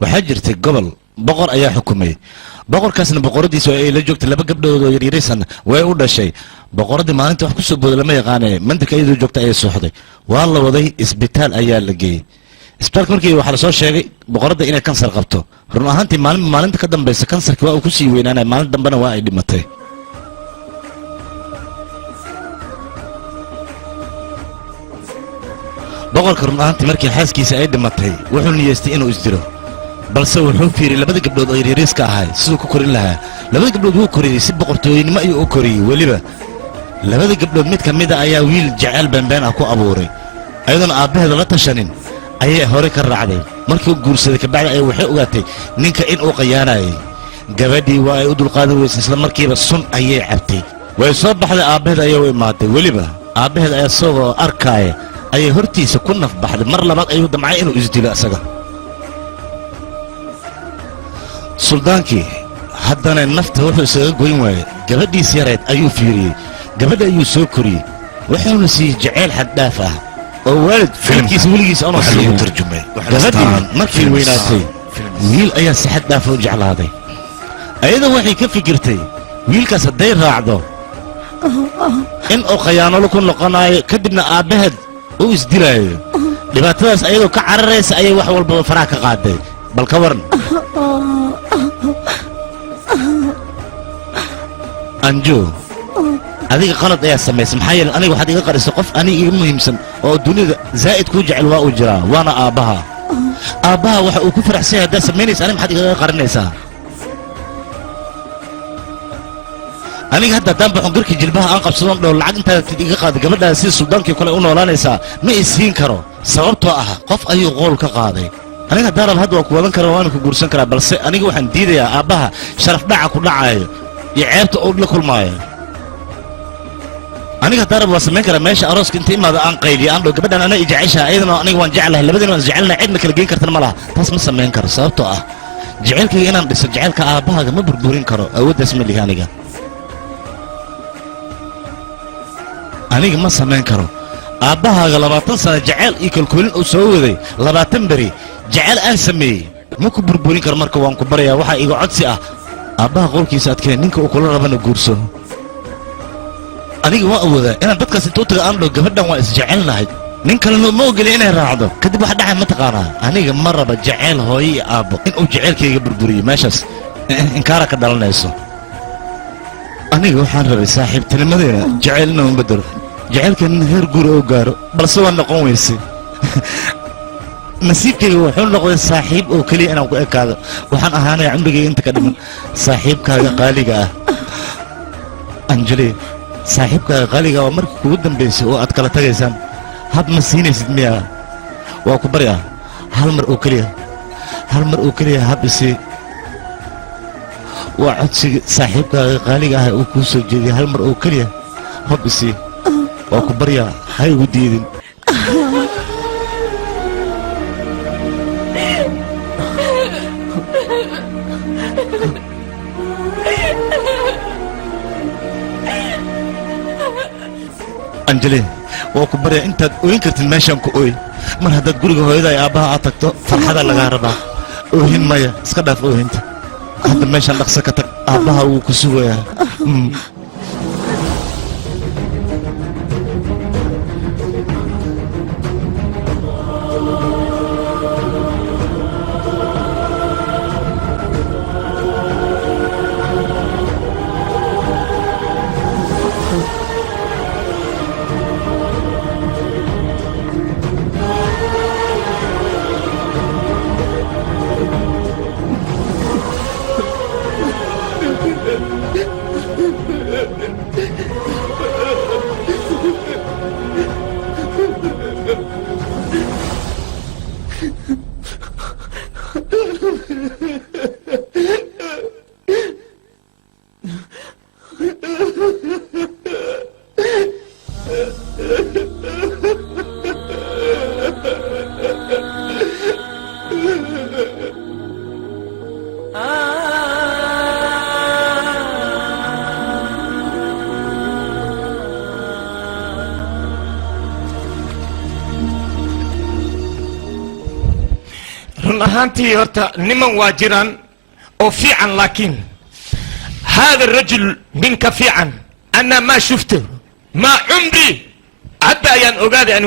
وحجرتي قبل بقر أيا حكومي بقر كاسن بقردي سوى إلى جوكت لبا قبل يريسن ويقول شيء بقردي ما أنت وحكو سبود لما يغاني من دك أيدو جوكت أي سوحدي والله وضي إسبيتال أيا لقي إسبيتال مركي وحلا صار شيء بقردي إنا كانسر قبته رغم أنت ما أنت قدم بس كانسر كوا وكسي وين أنا ما أنت دمبنا وايد متى boqorka run ahaantii markii xaaskiisa ay dhimatay wuxuu niyeystay inuu isdiro balse wuxuu fiiriyay labada gabdhood oo yaryariiska ahay siduu ku korin lahaa labada gabdhood wuu koriyey si boqortooynimo ayuu u koriyey weliba labada gabdhood mid ka mid a ayaa wiil jacayl beenbeen ah ku abuuray ayadoona aabbaheeda la tashanin ayay hore ka raacday markii uu guursaday kabacdi ay waxay ogaatay ninka in uu qayaanayay gabadhii waa ay u dulqaadan weysay isla markiiba sun ayay cabtay way soo baxday aabbaheed ayay u imaaday weliba aabbaheed ayaa isagoo arkaaya ayay hortiisa ku naf baxday mar labaad ayuu damcay inuu isdilo isaga suldaankii haddana nafta wuxuu isaga goyn waayey gabadhiis yareed ayuu fiiriyey gabadha ayuu soo koriyey wuxuuna siiyey jacayl xad dhaaf ah oo waalid filmkiisa weligiisa aanu siiyo tarjumay gabadhii markii weynaatay wiil ayaa si xad dhaaf u jeclaaday ayada waxay ka fikirtay wiilkaas hadday raacdo in uu khayaanolo ku noqonayo kadibna aabbaheed uu isdilaayo dhibaatadaas ayadoo ka cararaysa ayay wax walbaba faraha ka qaaday bal ka waran anjo adiga qalad ayaa samaysay maxaa yeele aniga waxaad iga qarisay qof aniga iga muhiimsan oo dunida zaa'id kuu jecel waa uu jiraa waana aabbaha waxa uu ku faraxsan yahay haddaad samaynaysa aniga maxaad igaga qarinaysaa aniga hadda haddaan baxon garkii jilbaha aan qabsadon dhow lacag intaad iga qaaday gabadhaada sida suldaankii kale u noolaanaysaa ma isiin karo sababtoo ah qof ayuu qool ka qaaday aniga haddaan rab hadda waa ku wadan karaa waana ku guursan karaa balse aniga waxaan diidayaa aabbaha sharaf dhaca ku dhacaayo iyo ceebta uu la kulmaayo aniga haddaan rab waa samayn karaa meesha arooska inta imaada aan qayliyo aan dhow gabadhan ana i jeceshaha ayadana aniga waan jeclahay labadiina waan isjecelnahay cidna kala geyn kartana ma laha taas ma samayn karo sababtoo ah jacaylkayga inaan dhiso jacaylka aabbahaaga ma burburin karo awooddaas ma lihi aniga ma samayn karo aabbahaaga 20 sano jacayl iyo kalkoolin uu soo waday 20 beri jacayl aan sameeyey ma ku burburin karo marka waan ku barayaa waxaa iga codsi ah aabbaha qolkiisa adkee ninka uu kula rabana guurso aniga waa awoodaa inaan dadkaas intuu taga aan dhow gabadhan waa isjecelnahay nin kalena ma ogeli inay raacdo kadib wax dhaca ma taqaanaa aniga ma raba jacayl hooyo iyo aabbo inuu jacaylkayga burburiyo meeshaas inkaara ka dhalanayso aniga waxaan rabay saaxiibtinimadeena jacayl inaan bedelo jacaylkan heer guura oo gaaro balse waa noqon weyse nasiibkayga wuxuu noqday saaxiib oo keliya inaan ku ekaado waxaan ahaanaya cumrigayga inta ka dhiman saaxiibkaaga qaaliga ah anjeli saaxiibkaaga qaaliga waa markii kugu dambaysay oo aad kala tagaysaan hab ma siinaysid miyaa waa ku baryaa hal mar oo keliya hab isii waa codsiga saaxiibkaaga qaaliga ah uu kuu soo jeediyay hal mar oo keliya hab isii waa ku baryaa ha igu diidin anjeli waa ku baryaa intaad ooyin kartid meeshaan ku ooy mar haddaad guriga hooyada ay aabbaha aad tagto farxada lagaa rabaa oohin maya iska dhaaf oohinta hadda meeshaan dhaqso ka tag aabbaha wuu ku sugayaa run ahaantii horta niman waa jiraan oo fiican laakiin hada rajul ninka fiican ana maa shufto maa cumri hadda ayaan ogaaday an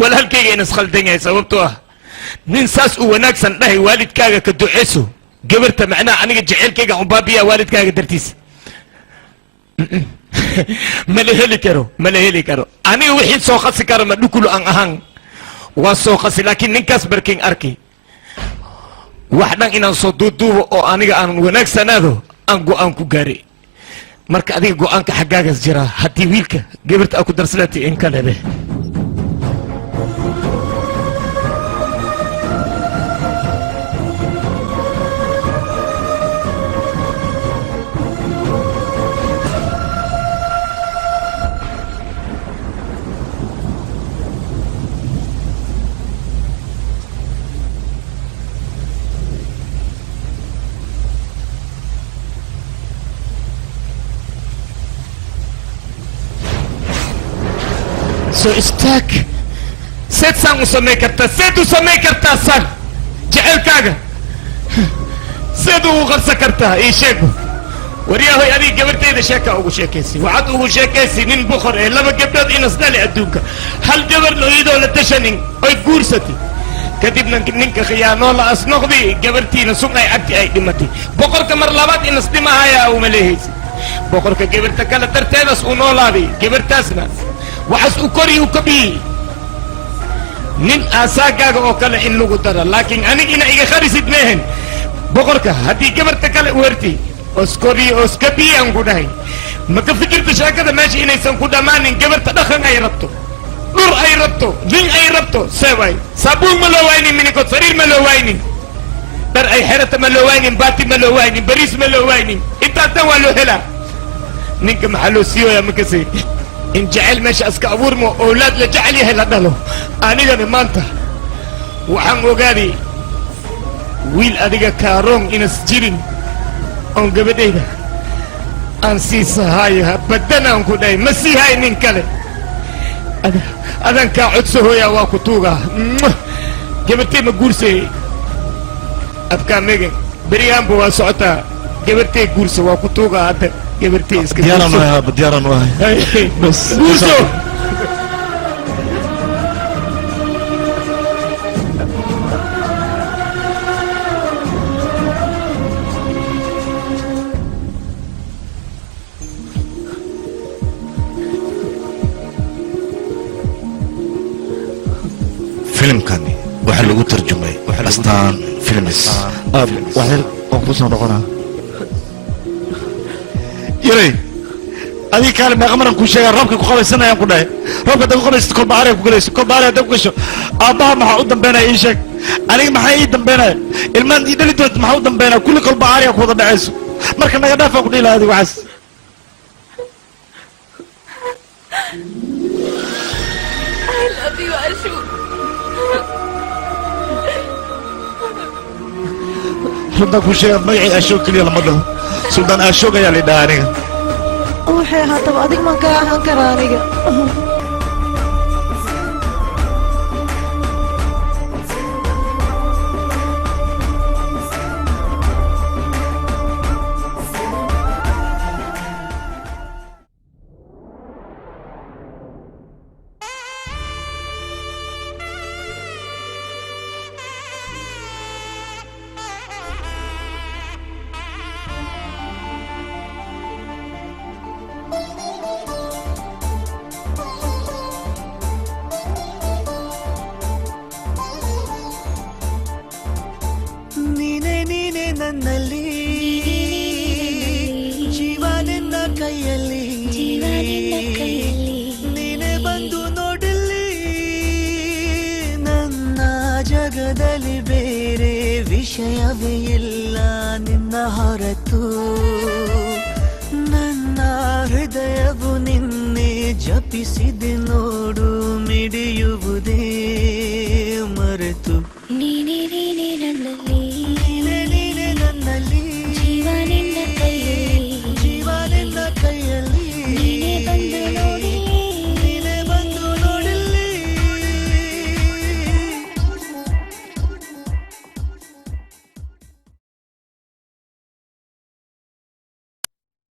walaalkayga inas khaldan yahay sababtoo ah nin saas u wanaagsan dhahay waalidkaaga ka duceyso gabarta macnaha aniga jaceylkayga un baabiya waalidkaaga dartiisa mala heli karo aniga wixii soo qasi karo ma dhukulu aan ahaan waa soo qasi laakiin ninkaas barking arki wax dhan inaan soo duuduubo oo aniga aan wanaagsanaado aan go-aan ku gaaray marka adiga go-aanka xaggaagas jiraa haddii wiilka gabarta aa ku darsanatay in kalebe soo istaag seed saan u samay kartaa seed u samay kartaa san jaceylkaaga seed ugu qarsan kartaa ii sheego waryahoy adiga gabartayda sheekaa ugu sheekaysi waxaad ugu sheekaysi nin boqor ee laba gabdhood inas dhali adduunka hal gabar iyadoo la tashanin oy guursatay kadibna ninka khiyaanoo la asnoqdi gabartiina sun ay agti ay dhimatay boqorka mar labaad inas dhimahayaa uma leehaysi boqorka gabarta kale darteedas u noolaaday gabartaasna waxaas u kori u kabii nin aasaagaaga oo kale in lagu daro laakiin anigina iga kharisid meehen boqorka haddii gabarta kale u hertay oskori oskabii aan ku dhahay maka fikirta sheekada meesha inaysan ku dhammaanin gabarta dhaqan ay rabto dhur ay rabto nin ay rabto seeway saabuun ma loo waynin minikod sariir ma loo waynin dhar ay xerata ma loo waynin baati ma loo waynin bariis ma loo waynin intaas dhan waa loo helaa ninka maxaa loo siiyoyaa makasay in jecel meesha iska abuurmo owlaad la jecel yahay la dhalo anigana maanta waxaan ogaaday wiil adiga kaaroon inas jirin oon gabadhayda aan sii sahaayo badan aan ku dhahay ma sii hay nin kale adan kaa codsahooyaa waa ku tuugaa gabartay ma guursayey abkaa megan beriyaanba waa socotaa gabartay guursa waa ku tuugaa hadda gabartay iska diyaaran wahay guurso filimkani waxaa lagu tarjumay astaan films waxyar waan ku soo noqonaa yaray adiga kaale meeqa maran kuu sheegaa roobka ku qabaysanayaan ku dhahay roobka hadda ku qabaysat kolbahaariya ku galayso kolbahaari hadda ku gasho aabbaha maxaa u dambeynaya ii sheeg aniga maxaa ii dambeynaya ilmaan ii dhali doonta maxaa u dambeynaya kulli kolbahaariya ku wada dhacayso marka naga dhaafaa ku dhihi laha adiga waxaas runtaan kuu sheegaa magacii aashoog keliya lama dhaho suldaan aashoog ayaa la dhahaa aniga waxay ahaataba adig maan kaa ahaan karaa aniga ಜಗದಲ್ಲಿ ಬೇರೆ ವಿಷಯವೇ ಇಲ್ಲ ನಿನ್ನ ಹೊರತು ನನ್ನ ಹೃದಯವು ನಿನ್ನೆ ಜಪಿಸಿದೆ ನೋಡು ಮಿಡಿಯುವುದೇ